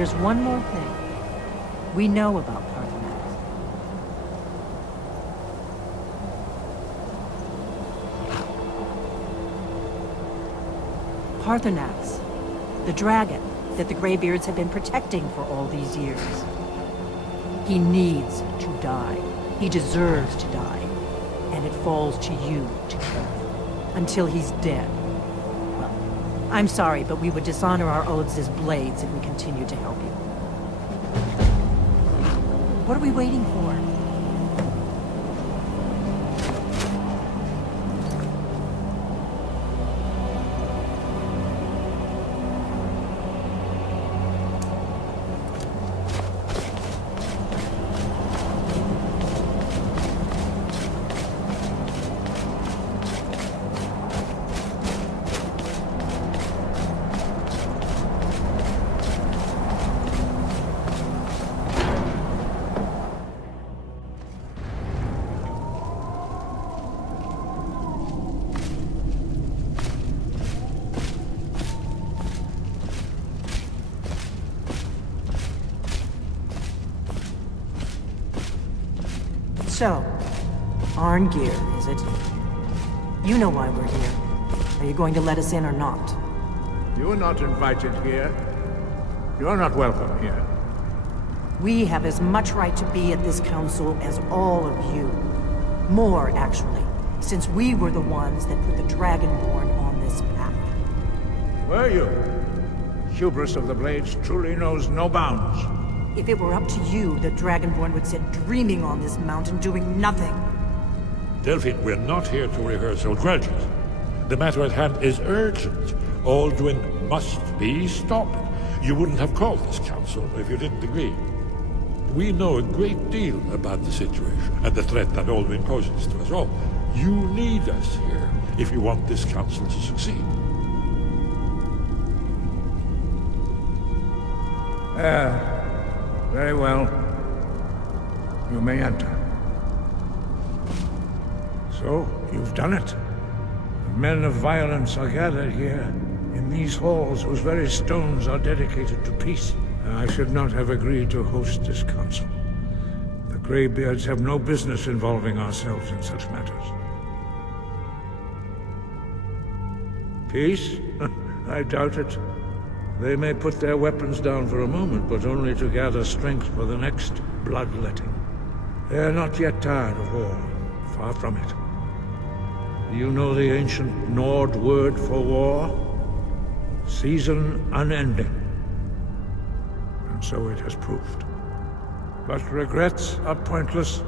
There's one more thing. We know about Parthenax. Parthenax, the dragon that the Greybeards have been protecting for all these years. He needs to die. He deserves to die. And it falls to you to kill him. Until he's dead. Well, I'm sorry, but we would dishonor our oaths as blades if we continue to help you. What are we waiting for? So, Arngir, is it? You know why we're here. Are you going to let us in or not? You're not invited here. You're not welcome here. We have as much right to be at this council as all of you. More, actually, since we were the ones that put the Dragonborn on this path. Were you? Hubris of the Blades truly knows no bounds. If it were up to you, the Dragonborn would sit dreaming on this mountain doing nothing. Delphine, we're not here to rehearse old grudges. The matter at hand is urgent. Alduin must be stopped. You wouldn't have called this council if you didn't agree. We know a great deal about the situation and the threat that Alduin poses to us all. You need us here if you want this council to succeed. Very well. You may enter. So, you've done it. Men of violence are gathered here, in these halls whose very stones are dedicated to peace. I should not have agreed to host this council. The Greybeards have no business involving ourselves in such matters. Peace? I doubt it. They may put their weapons down for a moment, but only to gather strength for the next bloodletting. They are not yet tired of war. Far from it. Do you know the ancient Nord word for war? Season unending. And so it has proved. But regrets are pointless.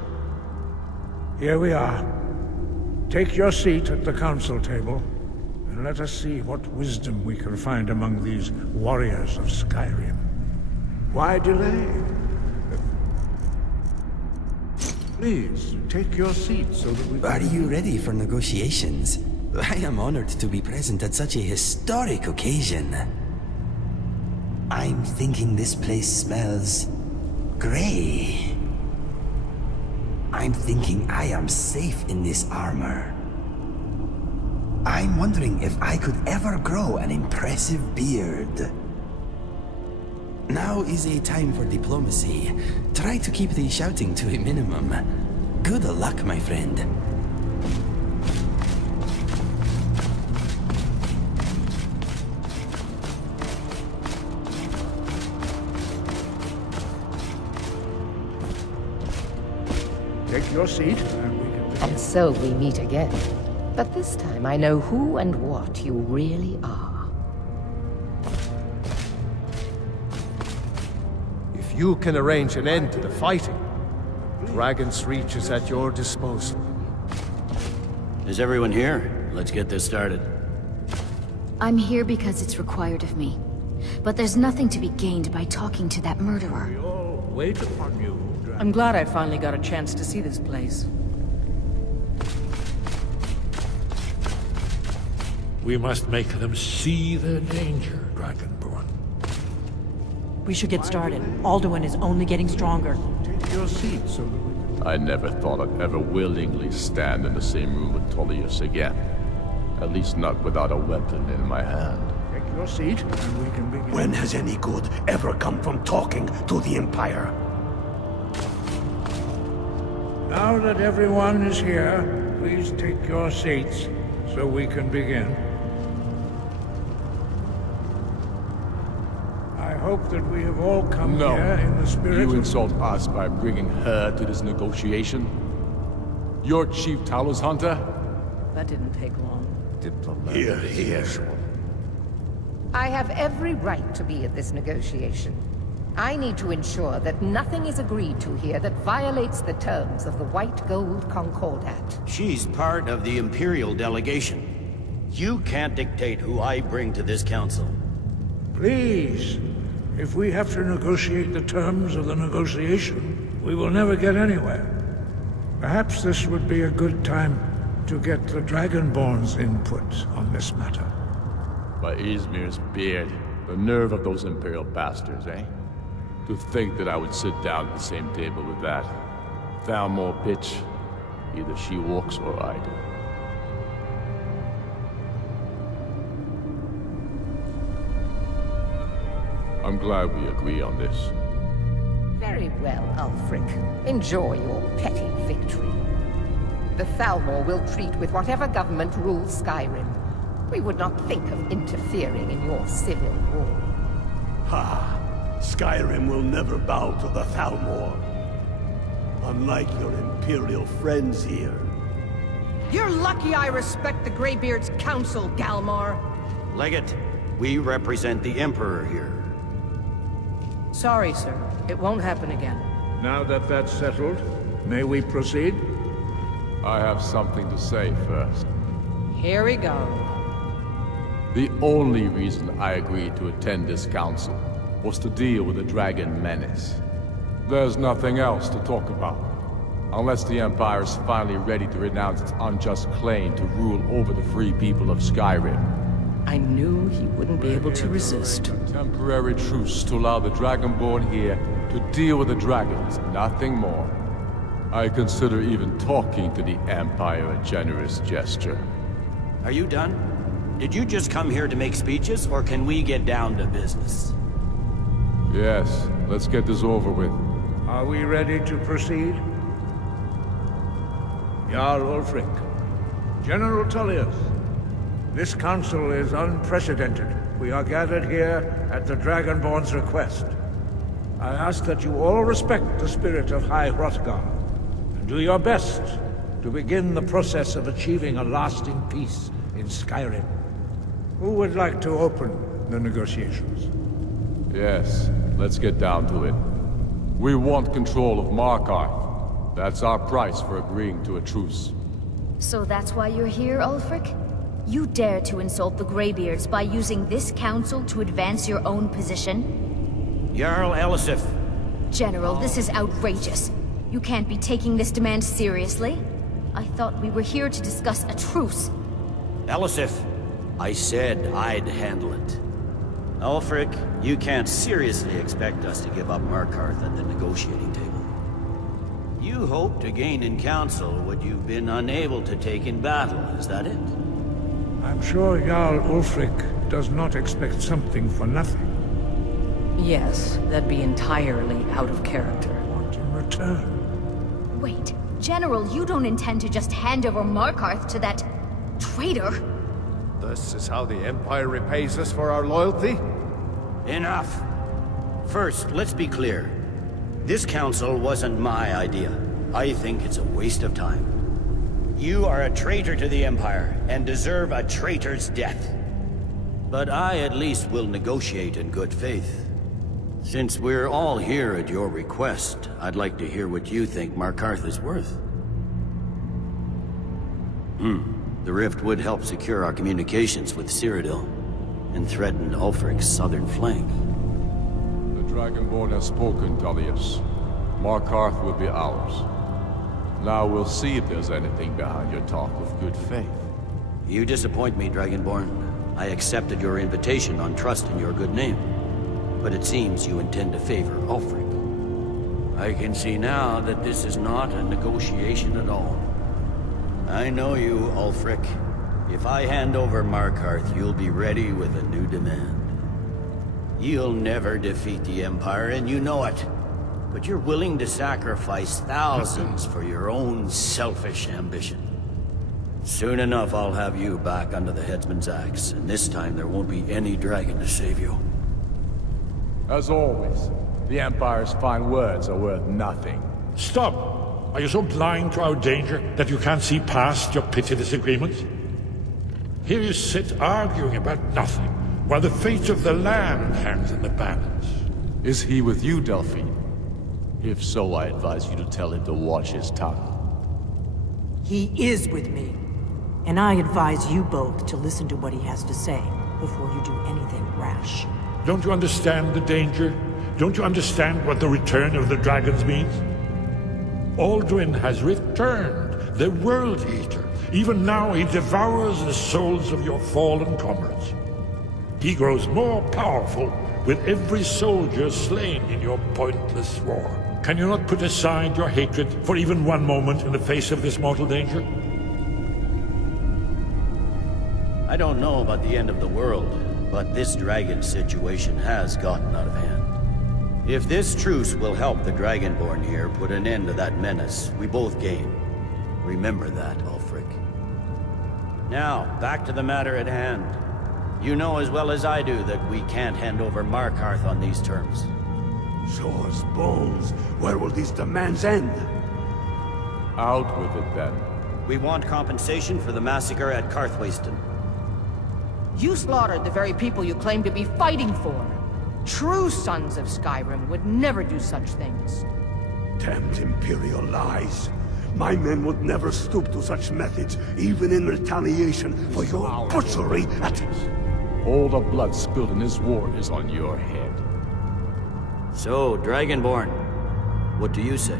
Here we are. Take your seat at the council table, and let us see what wisdom we can find among these warriors of Skyrim. Why delay? Please, take your seat so that we can... Are you ready for negotiations? I am honored to be present at such a historic occasion. I'm thinking this place smells... gray. I'm thinking I am safe in this armor. I'm wondering if I could ever grow an impressive beard. Now is a time for diplomacy. Try to keep the shouting to a minimum. Good luck, my friend. Take your seat, and we can... And so we meet again. But this time I know who and what you really are. If you can arrange an end to the fighting, Dragon's Reach is at your disposal. Is everyone here? Let's get this started. I'm here because it's required of me. But there's nothing to be gained by talking to that murderer. We all wait upon you. I'm glad I finally got a chance to see this place. We must make them see the danger, Dragonborn. We should get started. Alduin is only getting stronger. Take your seat so that we can... I never thought I'd ever willingly stand in the same room with Tullius again. At least not without a weapon in my hand. Take your seat, and we can begin. When has any good ever come from talking to the Empire? Now that everyone is here, please take your seats so we can begin. I hope that we have all come No. here in the spirit You of... insult us by bringing her to this negotiation? You're Chief Talos Hunter? That didn't take long. Here, here. I have every right to be at this negotiation. I need to ensure that nothing is agreed to here that violates the terms of the White Gold Concordat. She's part of the Imperial delegation. You can't dictate who I bring to this council. Please, if we have to negotiate the terms of the negotiation, we will never get anywhere. Perhaps this would be a good time to get the Dragonborn's input on this matter. By Izmir's beard, the nerve of those Imperial bastards, eh? To think that I would sit down at the same table with that Thalmor bitch. Either she walks or I do. I'm glad we agree on this. Very well, Ulfric. Enjoy your petty victory. The Thalmor will treat with whatever government rules Skyrim. We would not think of interfering in your civil war. Ha! Skyrim will never bow to the Thalmor. Unlike your Imperial friends here. You're lucky I respect the Greybeard's counsel, Galmar. Legate, we represent the Emperor here. Sorry, sir. It won't happen again. Now that that's settled, may we proceed? I have something to say first. Here we go. The only reason I agreed to attend this council was to deal with the Dragon Menace. There's nothing else to talk about. Unless the Empire is finally ready to renounce its unjust claim to rule over the free people of Skyrim. I knew he wouldn't be able to resist. A temporary truce to allow the Dragonborn here to deal with the dragons, nothing more. I consider even talking to the Empire a generous gesture. Are you done? Did you just come here to make speeches, or can we get down to business? Yes, let's get this over with. Are we ready to proceed? Jarl Ulfric, General Tullius, this council is unprecedented. We are gathered here at the Dragonborn's request. I ask that you all respect the spirit of High Hrothgar, and do your best to begin the process of achieving a lasting peace in Skyrim. Who would like to open the negotiations? Yes, let's get down to it. We want control of Markarth. That's our price for agreeing to a truce. So that's why you're here, Ulfric? You dare to insult the Greybeards by using this council to advance your own position? Jarl Elisif. General, this is outrageous. You can't be taking this demand seriously. I thought we were here to discuss a truce. Elisif, I said I'd handle it. Ulfric, you can't seriously expect us to give up Markarth at the negotiating table. You hope to gain in council what you've been unable to take in battle, is that it? I'm sure Jarl Ulfric does not expect something for nothing. Yes, that'd be entirely out of character. Want in return? Wait, General, you don't intend to just hand over Markarth to that traitor? This is how the Empire repays us for our loyalty? Enough! First, let's be clear. This council wasn't my idea. I think it's a waste of time. You are a traitor to the Empire, and deserve a traitor's death. But I at least will negotiate in good faith. Since we're all here at your request, I'd like to hear what you think Markarth is worth. The rift would help secure our communications with Cyrodiil, and threaten Ulfric's southern flank. The Dragonborn has spoken, Tullius. Markarth will be ours. Now we'll see if there's anything behind your talk of good faith. You disappoint me, Dragonborn. I accepted your invitation on trust in your good name. But it seems you intend to favor Ulfric. I can see now that this is not a negotiation at all. I know you, Ulfric. If I hand over Markarth, you'll be ready with a new demand. You'll never defeat the Empire, and you know it. But you're willing to sacrifice thousands for your own selfish ambition. Soon enough, I'll have you back under the headsman's axe, and this time there won't be any dragon to save you. As always, the Empire's fine words are worth nothing. Stop! Are you so blind to our danger that you can't see past your petty disagreements? Here you sit arguing about nothing, while the fate of the land hangs in the balance. Is he with you, Delphine? If so, I advise you to tell him to watch his tongue. He is with me. And I advise you both to listen to what he has to say before you do anything rash. Don't you understand the danger? Don't you understand what the return of the dragons means? Alduin has returned, the World Eater. Even now he devours the souls of your fallen comrades. He grows more powerful with every soldier slain in your pointless war. Can you not put aside your hatred for even one moment in the face of this mortal danger? I don't know about the end of the world, but this dragon situation has gotten out of hand. If this truce will help the Dragonborn here put an end to that menace, we both gain. Remember that, Ulfric. Now, back to the matter at hand. You know as well as I do that we can't hand over Markarth on these terms. Show us bones. Where will these demands end? Out with it, then. We want compensation for the massacre at Karthwasten. You slaughtered the very people you claim to be fighting for. True sons of Skyrim would never do such things. Damned Imperial lies. My men would never stoop to such methods, even in retaliation for your butchery at... All the blood spilled in this war is on your head. So, Dragonborn, what do you say?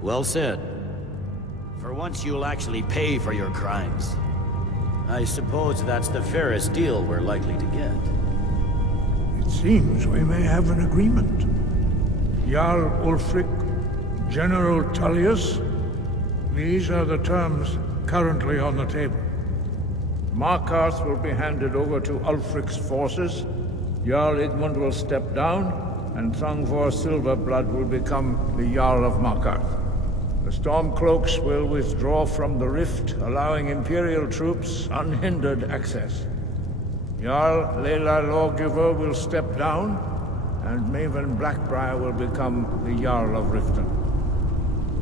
Well said. For once you'll actually pay for your crimes. I suppose that's the fairest deal we're likely to get. It seems we may have an agreement. Jarl Ulfric, General Tullius, these are the terms currently on the table. Markarth will be handed over to Ulfric's forces, Jarl Igmund will step down, and Thongvor Silverblood will become the Jarl of Markarth. The Stormcloaks will withdraw from the rift, allowing Imperial troops unhindered access. Jarl Leila Lawgiver will step down, and Maven Blackbriar will become the Jarl of Riften.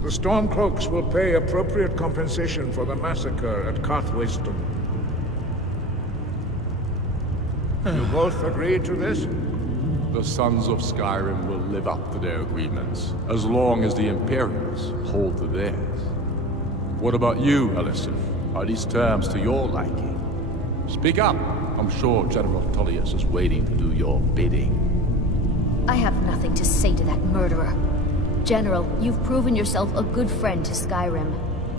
The Stormcloaks will pay appropriate compensation for the massacre at Karthwasten. You both agreed to this? The Sons of Skyrim will live up to their agreements, as long as the Imperials hold to theirs. What about you, Elisif? Are these terms to your liking? Speak up! I'm sure General Tullius is waiting to do your bidding. I have nothing to say to that murderer. General, you've proven yourself a good friend to Skyrim.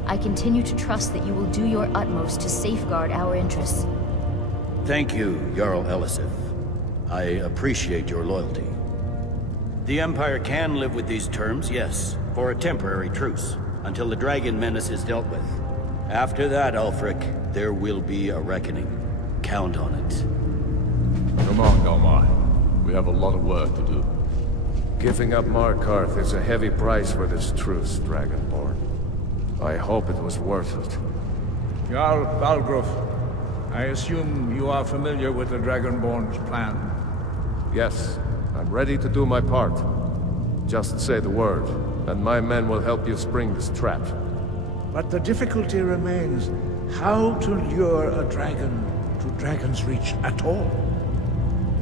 I continue to trust that you will do your utmost to safeguard our interests. Thank you, Jarl Elisif. I appreciate your loyalty. The Empire can live with these terms, yes, for a temporary truce, until the dragon menace is dealt with. After that, Ulfric, there will be a reckoning. Count on it. Come on, Galmai. We have a lot of work to do. Giving up Markarth is a heavy price for this truce, Dragonborn. I hope it was worth it. Jarl Balgruuf, I assume you are familiar with the Dragonborn's plan. Yes, I'm ready to do my part. Just say the word, and my men will help you spring this trap. But the difficulty remains how to lure a dragon to Dragon's Reach at all.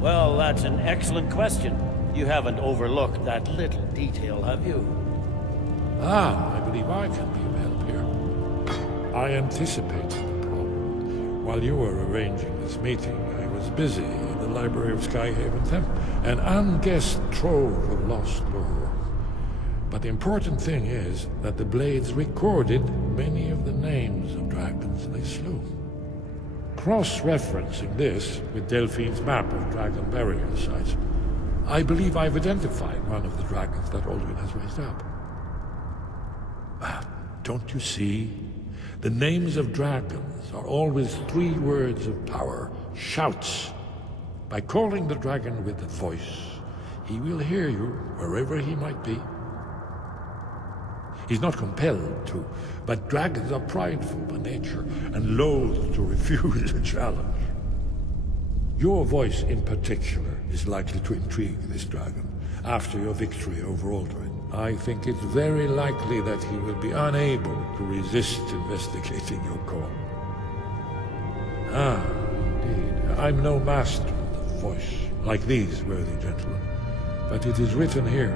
Well, that's an excellent question. You haven't overlooked that little detail, have you? I believe I can be of help here. I anticipated the problem. While you were arranging this meeting, I was busy in the library of Skyhaven Temple, an unguessed trove of lost lore. But the important thing is that the Blades recorded many of the names of dragons they slew. Cross-referencing this with Delphine's map of dragon burial sites, I believe I've identified one of the dragons that Alduin has raised up. Don't you see? The names of dragons are always 3 words of power, shouts. By calling the dragon with a voice, he will hear you wherever he might be. He's not compelled to, but dragons are prideful by nature and loath to refuse a challenge. Your voice in particular is likely to intrigue this dragon after your victory over Ulfric. I think it's very likely that he will be unable to resist investigating your call. Ah, indeed. I'm no master of the voice, like these worthy gentlemen, but it is written here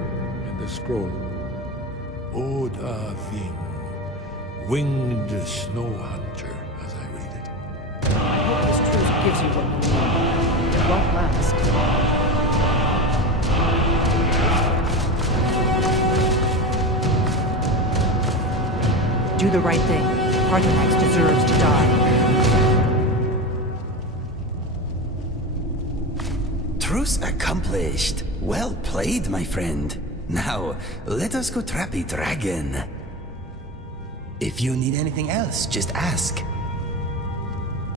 in the scroll. Armour Delphine, winged snow hunter, as I read it. I hope this truce gives you what you need. It won't last. Do the right thing. Parthenax deserves to die. Truce accomplished. Well played, my friend. Now, let us go trap a dragon. If you need anything else, just ask.